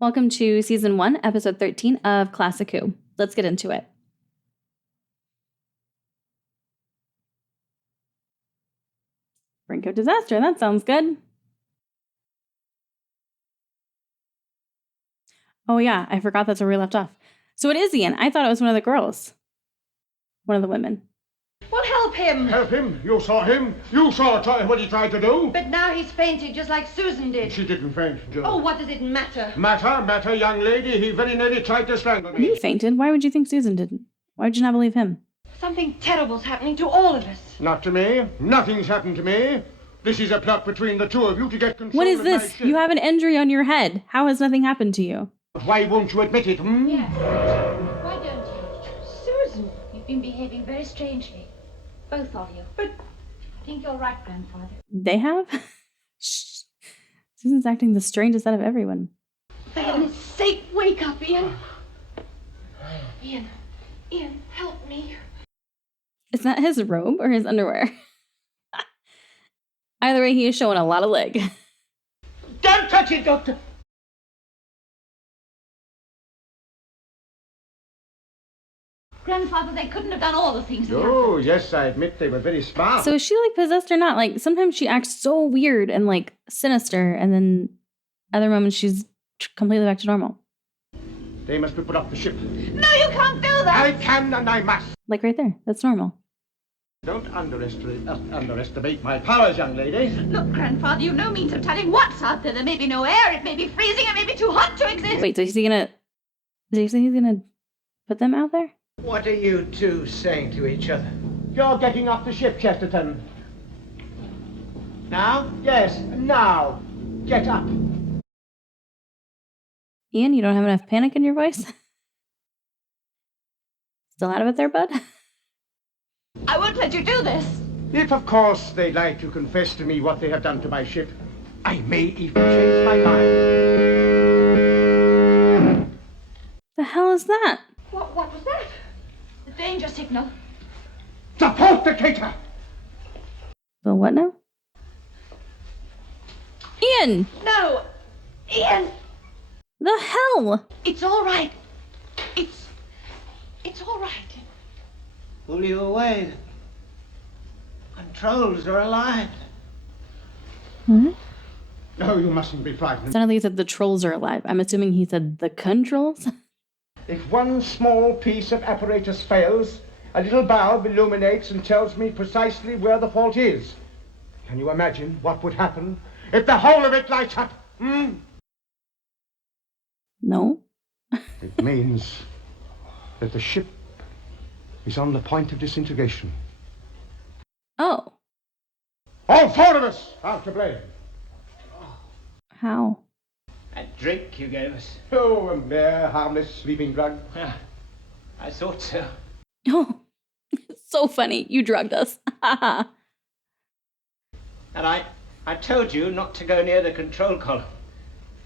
Welcome to Season 1, Episode 13 of Classic Who. Let's get into it. Brink of disaster. That sounds good. Oh yeah, I forgot that's where we left off. So it is Ian. I thought it was one of the girls. One of the women. Well, help him. Help him? You saw him? You saw what he tried to do? But now he's fainted, just like Susan did. She didn't faint, Joe. Oh, what does it matter? Matter, young lady. He very nearly tried to strangle me. He fainted. Why would you think Susan didn't? Why would you not believe him? Something terrible's happening to all of us. Not to me. Nothing's happened to me. This is a plot between the two of you to get control What is of my this? ship. You have an injury on your head. How has nothing happened to you? Why won't you admit it, Yes. Why don't you? Susan, you've been behaving very strangely. Both of you. But I think you're right, Grandfather. They have? Shh. Susan's acting the strangest out of everyone. For heaven's sake, wake up, Ian. Ian, help me. Is that his robe or his underwear? Either way, he is showing a lot of leg. Don't touch it, Doctor! Grandfather, they couldn't have done all the things that Oh, yes, I admit they were very smart. So is she like possessed or not? Like sometimes she acts so weird and like sinister, and then other moments she's completely back to normal. They must be put off the ship. No, you can't do that. I can and I must. Like right there. That's normal. Don't underestimate my powers, young lady. Look, Grandfather, you've no means of telling what's out there. There may be no air, it may be freezing, it may be too hot to exist. Wait, so is he gonna... Did he say he's gonna put them out there? What are you two saying to each other? You're getting off the ship, Chesterton. Now? Yes, now. Get up. Ian, you don't have enough panic in your voice? Still out of it there, bud? I won't let you do this. If, of course, they'd like to confess to me what they have done to my ship, I may even change my mind. The hell is that? What was that? The danger signal. The porticator! The what now? Ian! No, Ian, The hell? it's all right. It's all right. Pull you away. Controls are alive. What? No, you mustn't be frightened. Sounded like he said the trolls are alive. I'm assuming he said the controls? If one small piece of apparatus fails, a little bulb illuminates and tells me precisely where the fault is. Can you imagine what would happen if the whole of it lights up? No. It means that the ship is on the point of disintegration. Oh. All four of us are to blame. How? That drink you gave us. Oh, a mere harmless sleeping drug. I thought so. Oh. So funny. You drugged us. And I told you not to go near the control column.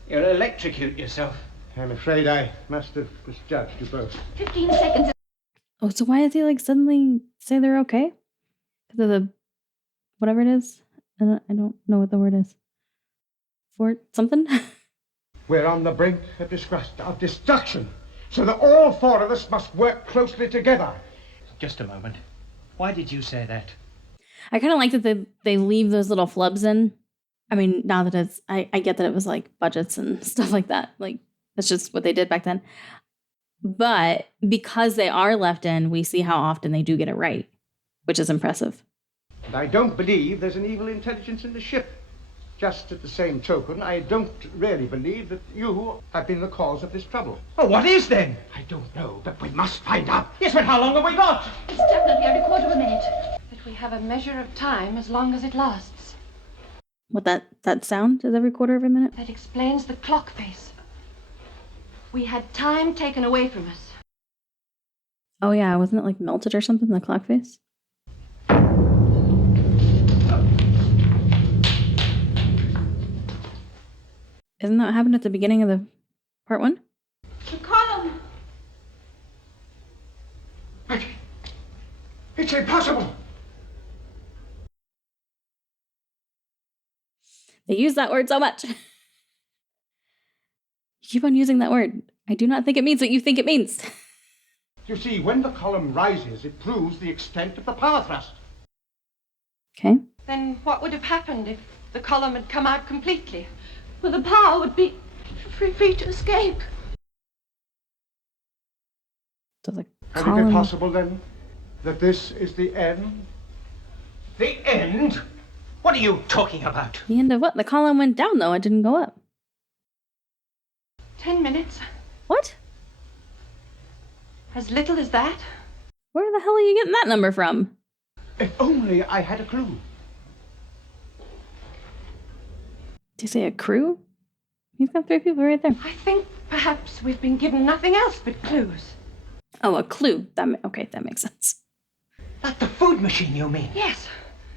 You'll electrocute yourself. I'm afraid I must have misjudged you both. 15 seconds. Oh, so why does he like suddenly say they're okay? Because of the whatever it is. I don't know what the word is. Fort something? We're on the brink of destruction, so that all four of us must work closely together. Just a moment. Why did you say that? I kind of like that they leave those little flubs in. I mean, now that it's, I get that it was like budgets and stuff like that. Like, that's just what they did back then. But because they are left in, we see how often they do get it right, which is impressive. And I don't believe there's an evil intelligence in the ship. Just at the same token, I don't really believe that you have been the cause of this trouble. Oh, what is then? I don't know, but we must find out. Yes, but how long have we got? It's definitely every quarter of a minute. But we have a measure of time as long as it lasts. What that sound is every quarter of a minute? That explains the clock face. We had time taken away from us. Oh yeah, wasn't it like melted or something, the clock face? Isn't that what happened at the beginning of the part one? The column! It's impossible. They use that word so much. keep on using that word. I do not think it means what you think it means. You see, when the column rises, it proves the extent of the power thrust. Okay. Then what would have happened if the column had come out completely? Well, the power would be free to escape. So the Can it column... be possible, then, that this is the end? The end? What are you talking about? The end of what? The column went down, though. It didn't go up. 10 minutes? What? As little as that? Where the hell are you getting that number from? If only I had a clue. Did you say a crew? He's got 3 people right there. I think perhaps we've been given nothing else but clues. Oh, a clue. Okay, that makes sense. Like the food machine, you mean? Yes.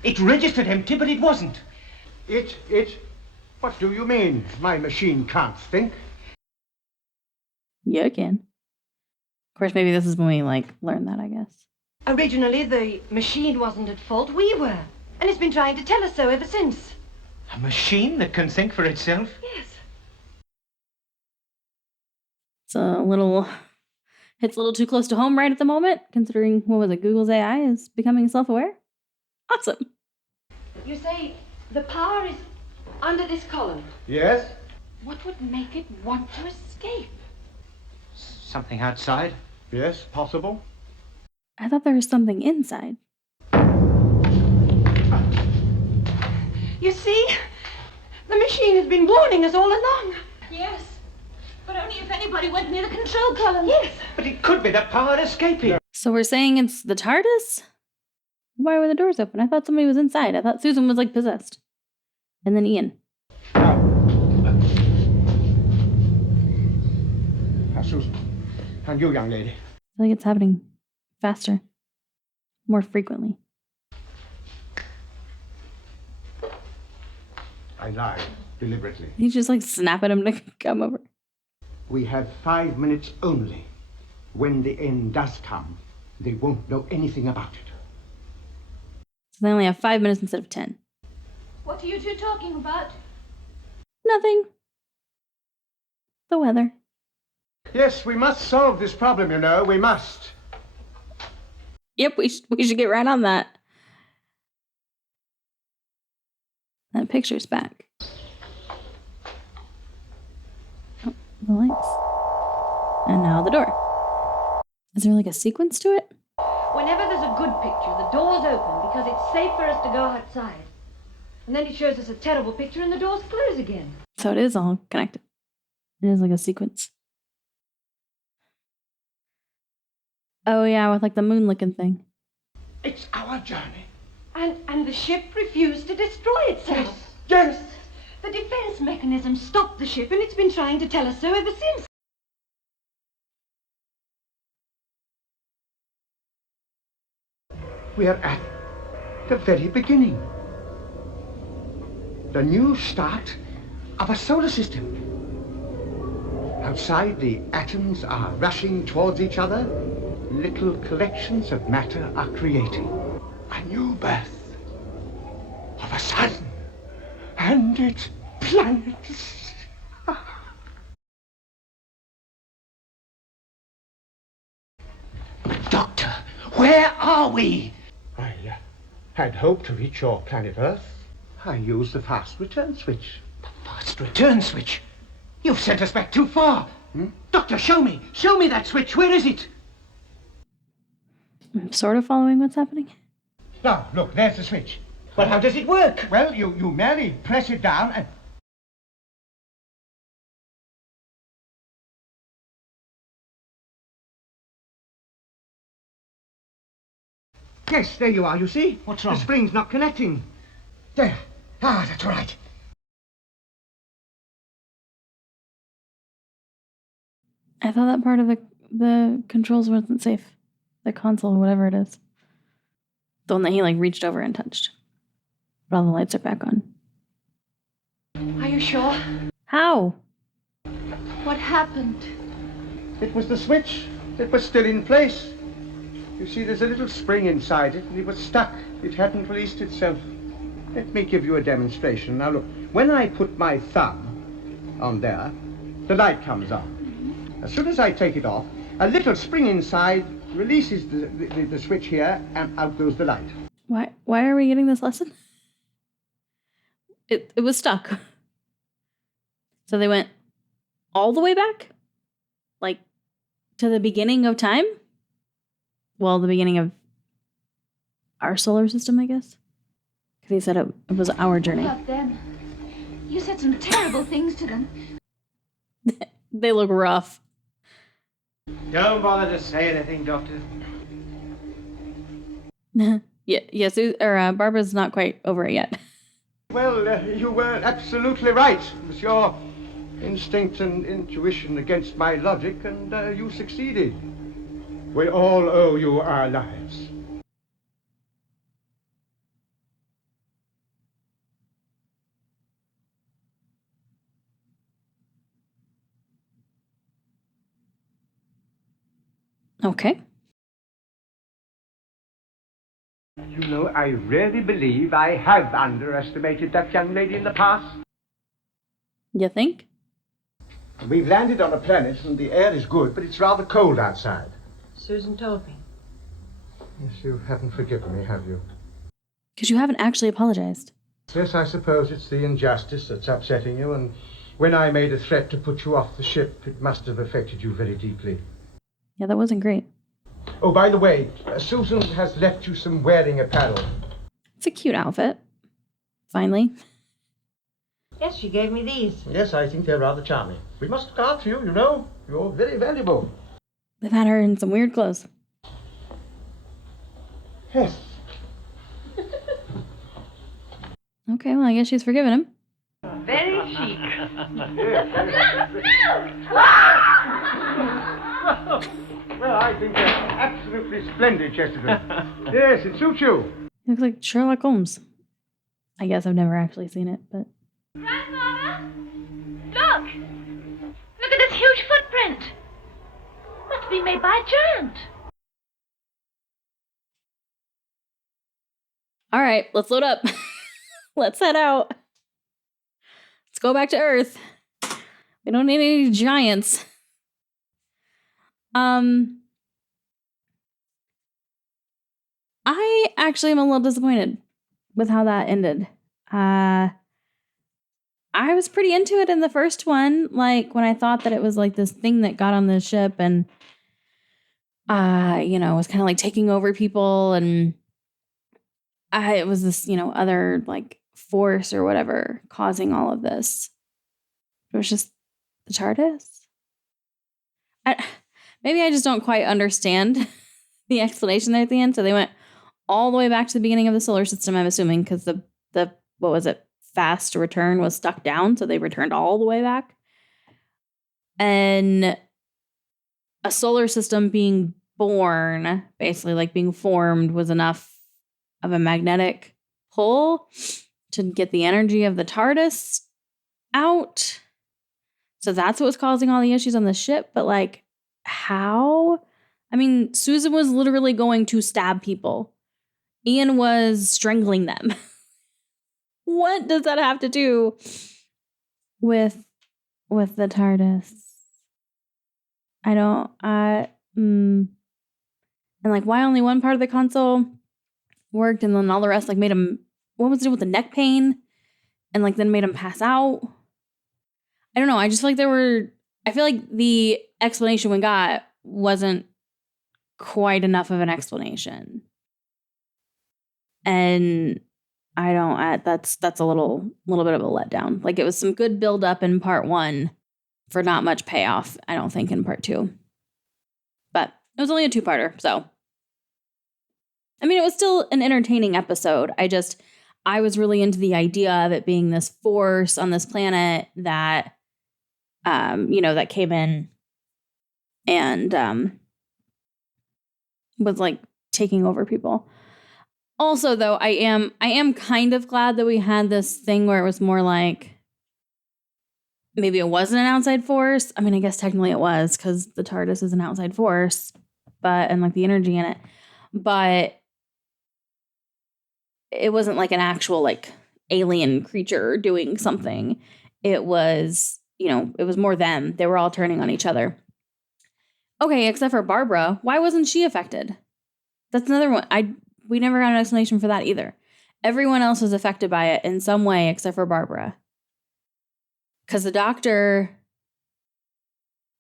It registered empty, but it wasn't. It? What do you mean? My machine can't think. Yeah, it can. Of course, maybe this is when we, learn that, I guess. Originally, the machine wasn't at fault. We were. And it's been trying to tell us so ever since. A machine that can think for itself? Yes. It's hits a little too close to home right at the moment, considering, Google's AI is becoming self-aware. Awesome. You say the power is under this column. Yes? What would make it want to escape? Something outside? Yes, possible. I thought there was something inside. You see? The machine has been warning us all along. Yes, but only if anybody went near the control column. Yes. But it could be the power escaping. So we're saying it's the TARDIS? Why were the doors open? I thought somebody was inside. I thought Susan was, possessed. And then Ian. Now, Susan, and you, young lady. I feel like it's happening faster. More frequently. I lied deliberately. You just, snap at him to come over. We have 5 minutes only. When the end does come, they won't know anything about it. So they only have 5 minutes instead of 10. What are you two talking about? Nothing. The weather. Yes, we must solve this problem, you know. We must. Yep, we should get right on that. That picture's back. Oh, the lights. And now the door. Is there a sequence to it? Whenever there's a good picture, the door's open because it's safe for us to go outside. And then it shows us a terrible picture and the doors close again. So it is all connected. It is a sequence. Oh yeah, with the moon looking thing. It's our journey. And the ship refused to destroy itself. Yes. The defense mechanism stopped the ship and it's been trying to tell us so ever since. We are at the very beginning. The new start of a solar system. Outside, the atoms are rushing towards each other. Little collections of matter are creating a new birth of a sun and its planets. Doctor, where are we? I had hoped to reach your planet Earth. I used the fast return switch. The fast return switch. You've sent us back too far. Doctor, show me. Show me that switch. Where is it? I'm sort of following what's happening. Now, look, there's the switch. But how does it work? Well, you merely press it down and... Yes, there you are, you see? What's wrong? The spring's not connecting. There. Ah, that's right. I thought that part of the controls wasn't safe. The console, whatever it is. The one that he reached over and touched. But all the lights are back on. Are you sure? How? What happened? It was the switch. It was still in place. You see, there's a little spring inside it, and it was stuck. It hadn't released itself. Let me give you a demonstration. Now look, when I put my thumb on there, the light comes on. As soon as I take it off, a little spring inside releases the switch here, and out goes the light. Why are we getting this lesson? It was stuck. So they went all the way back? Like, to the beginning of time? Well, the beginning of our solar system, I guess. Because he said it was our journey. About them. You said some terrible things to them. They look rough. Don't bother to say anything, Doctor. Yes, Barbara's not quite over it yet. Well, you were absolutely right. It was your instinct and intuition against my logic, and you succeeded. We all owe you our lives. Okay. You know, I really believe I have underestimated that young lady in the past. You think? We've landed on a planet and the air is good, but it's rather cold outside. Susan told me. Yes, you haven't forgiven me, have you? Because you haven't actually apologized. Yes, I suppose it's the injustice that's upsetting you, and when I made a threat to put you off the ship, it must have affected you very deeply. Yeah, that wasn't great. Oh, by the way, Susan has left you some wearing apparel. It's a cute outfit. Finally. Yes, she gave me these. Yes, I think they're rather charming. We must look after you, you know. You're very valuable. They've had her in some weird clothes. Yes. Okay, well, I guess she's forgiven him. Very chic. Well, I think they're absolutely splendid, Chesterton. Yes, it suits you. He looks like Sherlock Holmes. I guess I've never actually seen it, but... Grandmother! Look! Look at this huge footprint! Must be made by a giant. All right, let's load up. Let's head out. Let's go back to Earth. We don't need any giants. I actually am a little disappointed with how that ended. I was pretty into it in the first one, like when I thought that it was like this thing that got on the ship and was kind of like taking over people, and it was this, other like force or whatever causing all of this. It was just the TARDIS. Maybe I just don't quite understand the explanation there at the end. So they went all the way back to the beginning of the solar system, I'm assuming, because the what was it? Fast return was stuck down. So they returned all the way back. And a solar system being born, basically like being formed, was enough of a magnetic pull to get the energy of the TARDIS out. So that's what was causing all the issues on the ship. But like, how? I mean, Susan was literally going to stab people. Ian was strangling them. What does that have to do with the TARDIS? I don't, and like, why only one part of the console worked and then all the rest like made him, what was it with the neck pain? And like then made him pass out? I don't know. I just feel like I feel like the explanation we got wasn't quite enough of an explanation. And that's a little bit of a letdown. Like, it was some good build up in part 1 for not much payoff, I don't think, in part 2. But it was only a 2-parter, so. I mean, it was still an entertaining episode. I was really into the idea of it being this force on this planet that, that came in and was like taking over people. Also, though, I am kind of glad that we had this thing where it was more like, maybe it wasn't an outside force. I mean, I guess technically it was, because the TARDIS is an outside force, and like the energy in it, but it wasn't like an actual like alien creature doing something. It was, it was more them. They were all turning on each other. Okay, except for Barbara. Why wasn't she affected? That's another one. We never got an explanation for that either. Everyone else was affected by it in some way except for Barbara. Because the doctor...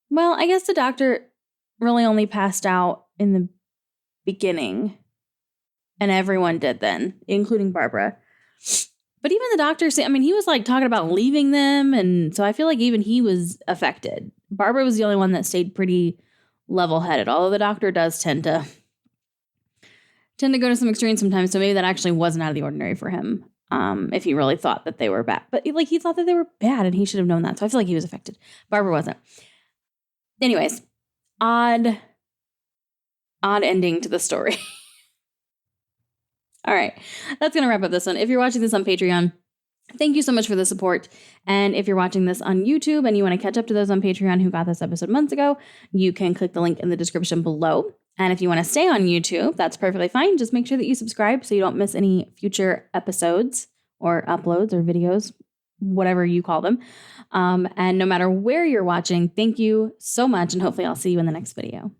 Well, I guess the doctor really only passed out in the beginning. And everyone did then, including Barbara. But even the doctor, he was like talking about leaving them. And so I feel like even he was affected. Barbara was the only one that stayed pretty level-headed. Although the doctor does tend to go to some extremes sometimes. So maybe that actually wasn't out of the ordinary for him. If he really thought that they were bad. But like he thought that they were bad and he should have known that. So I feel like he was affected. Barbara wasn't. Anyways, odd ending to the story. All right, that's going to wrap up this one. If you're watching this on Patreon, thank you so much for the support. And if you're watching this on YouTube and you want to catch up to those on Patreon who got this episode months ago, you can click the link in the description below. And if you want to stay on YouTube, that's perfectly fine. Just make sure that you subscribe so you don't miss any future episodes or uploads or videos, whatever you call them. And no matter where you're watching, thank you so much. And hopefully I'll see you in the next video.